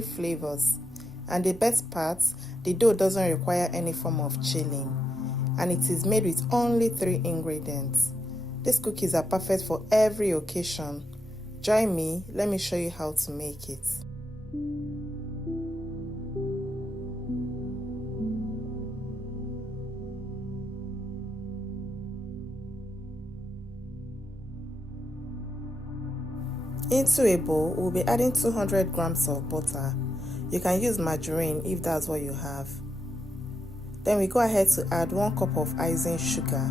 flavors. And the best part, the dough doesn't require any form of chilling, and it is made with only 3 ingredients. These cookies are perfect for every occasion. Join me, let me show you how to make it. Into a bowl, we'll be adding 200 grams of butter. You can use margarine if that's what you have. Then we go ahead to add 1 cup of icing sugar,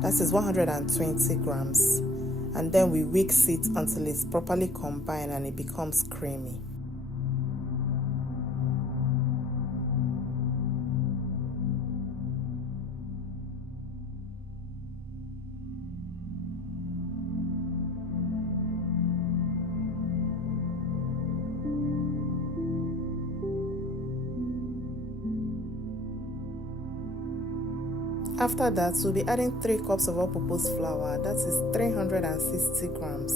that is 120 grams. And then we whisk it until it's properly combined and it becomes creamy. After that, we'll be adding 3 cups of all-purpose flour, that is 360 grams.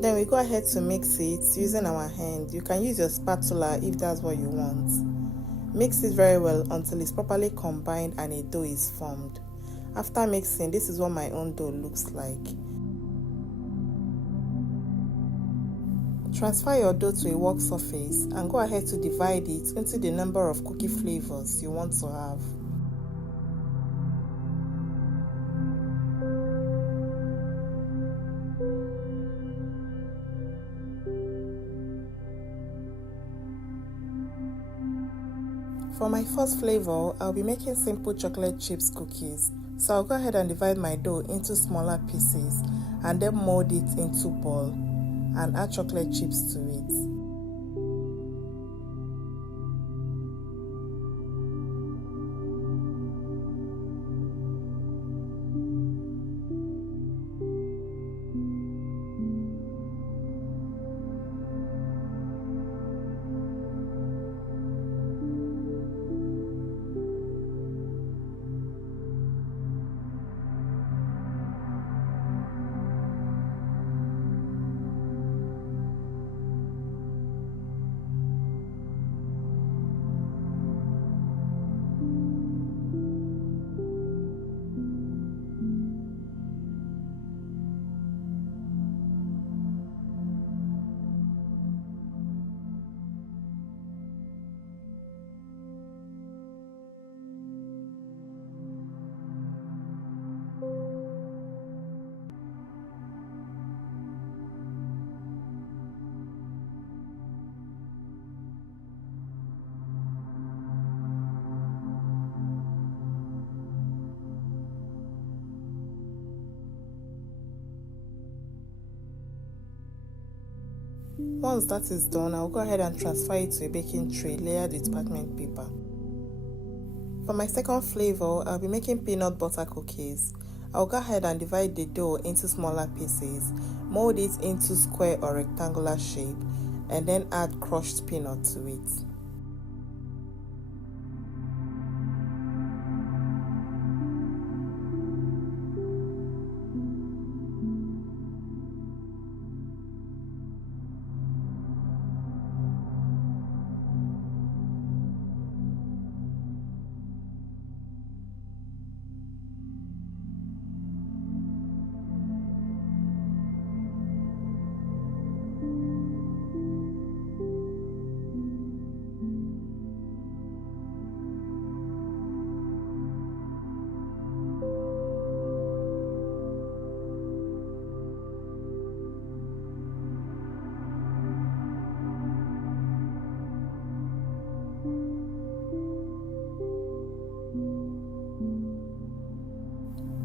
Then we go ahead to mix it using our hand. You can use your spatula if that's what you want. Mix it very well until it's properly combined and a dough is formed. After mixing, this is what my own dough looks like. Transfer your dough to a work surface and go ahead to divide it into the number of cookie flavors you want to have. For my first flavor, I'll be making simple chocolate chips cookies. So I'll go ahead and divide my dough into smaller pieces and then mold it into ball and add chocolate chips to it. Once that is done, I'll go ahead and transfer it to a baking tray layered with parchment paper. For my second flavor, I'll be making peanut butter cookies. I'll go ahead and divide the dough into smaller pieces, mold it into square or rectangular shape, and then add crushed peanut to it.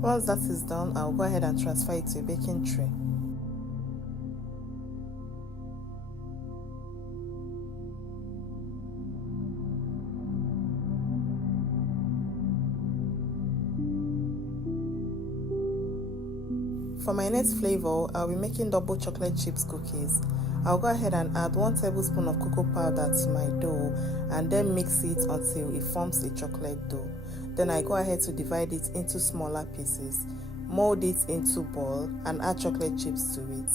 Once that is done, I'll go ahead and transfer it to a baking tray. For my next flavor, I'll be making double chocolate chips cookies. I'll go ahead and add 1 tablespoon of cocoa powder to my dough and then mix it until it forms a chocolate dough. Then I go ahead to divide it into smaller pieces, mold it into ball, and add chocolate chips to it.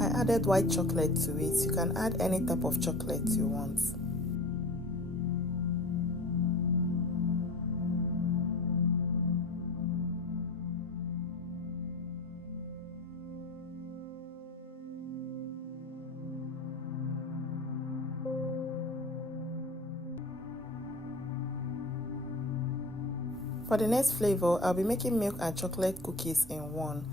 I added white chocolate to it. You can add any type of chocolate you want. For the next flavor, I'll be making milk and chocolate cookies in one.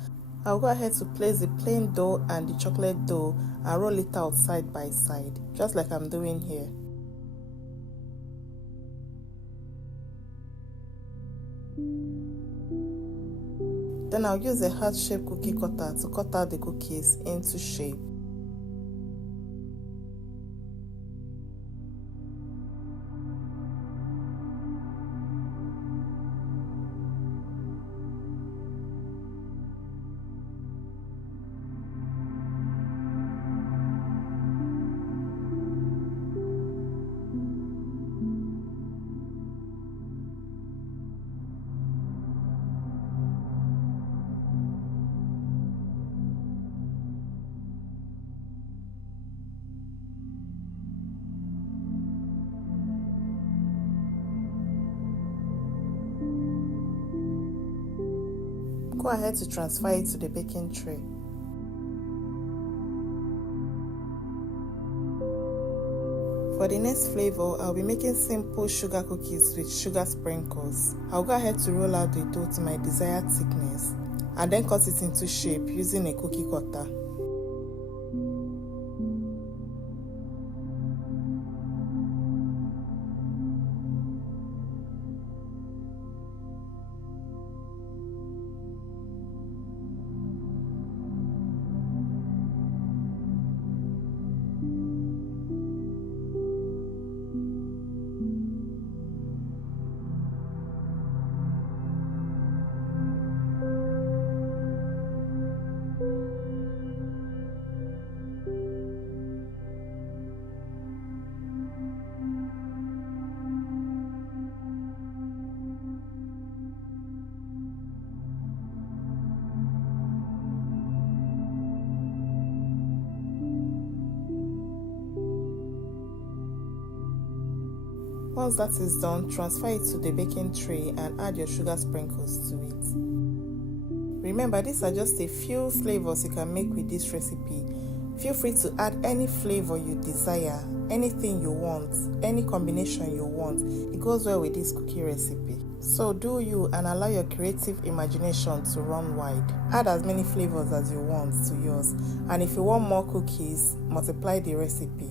I'll go ahead to place the plain dough and the chocolate dough and roll it out side by side, just like I'm doing here. Then I'll use a heart-shaped cookie cutter to cut out the cookies into shape. Go ahead to transfer it to the baking tray. For the next flavor, I'll be making simple sugar cookies with sugar sprinkles. I'll go ahead to roll out the dough to my desired thickness and then cut it into shape using a cookie cutter. Once that is done, transfer it to the baking tray and add your sugar sprinkles to it. Remember, these are just a few flavors you can make with this recipe. Feel free to add any flavor you desire, anything you want, any combination you want. It goes well with this cookie recipe. So do you and allow your creative imagination to run wide. Add as many flavors as you want to yours, and if you want more cookies, multiply the recipe.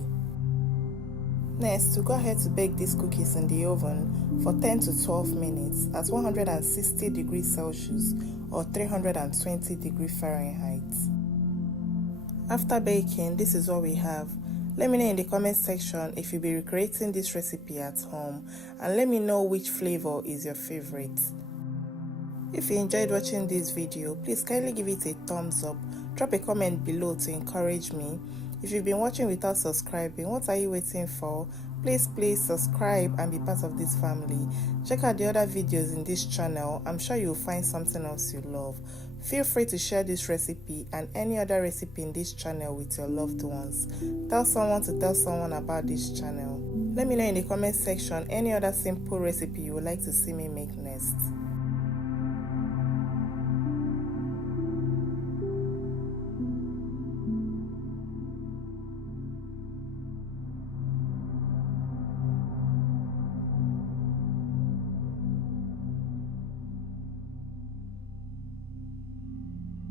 Next, to go ahead to bake these cookies in the oven for 10 to 12 minutes at 160 degrees Celsius or 320 degrees Fahrenheit. After baking, this is what we have. Let me know in the comment section if you'll be recreating this recipe at home, and let me know which flavor is your favorite. If you enjoyed watching this video, please kindly give it a thumbs up, drop a comment below to encourage me. If you've been watching without subscribing, what are you waiting for? Please subscribe and be part of this family. Check out the other videos in this channel. I'm sure you'll find something else you love. Feel free to share this recipe and any other recipe in this channel with your loved ones. Tell someone to tell someone about this channel. Let me know in the comment section any other simple recipe you would like to see me make next.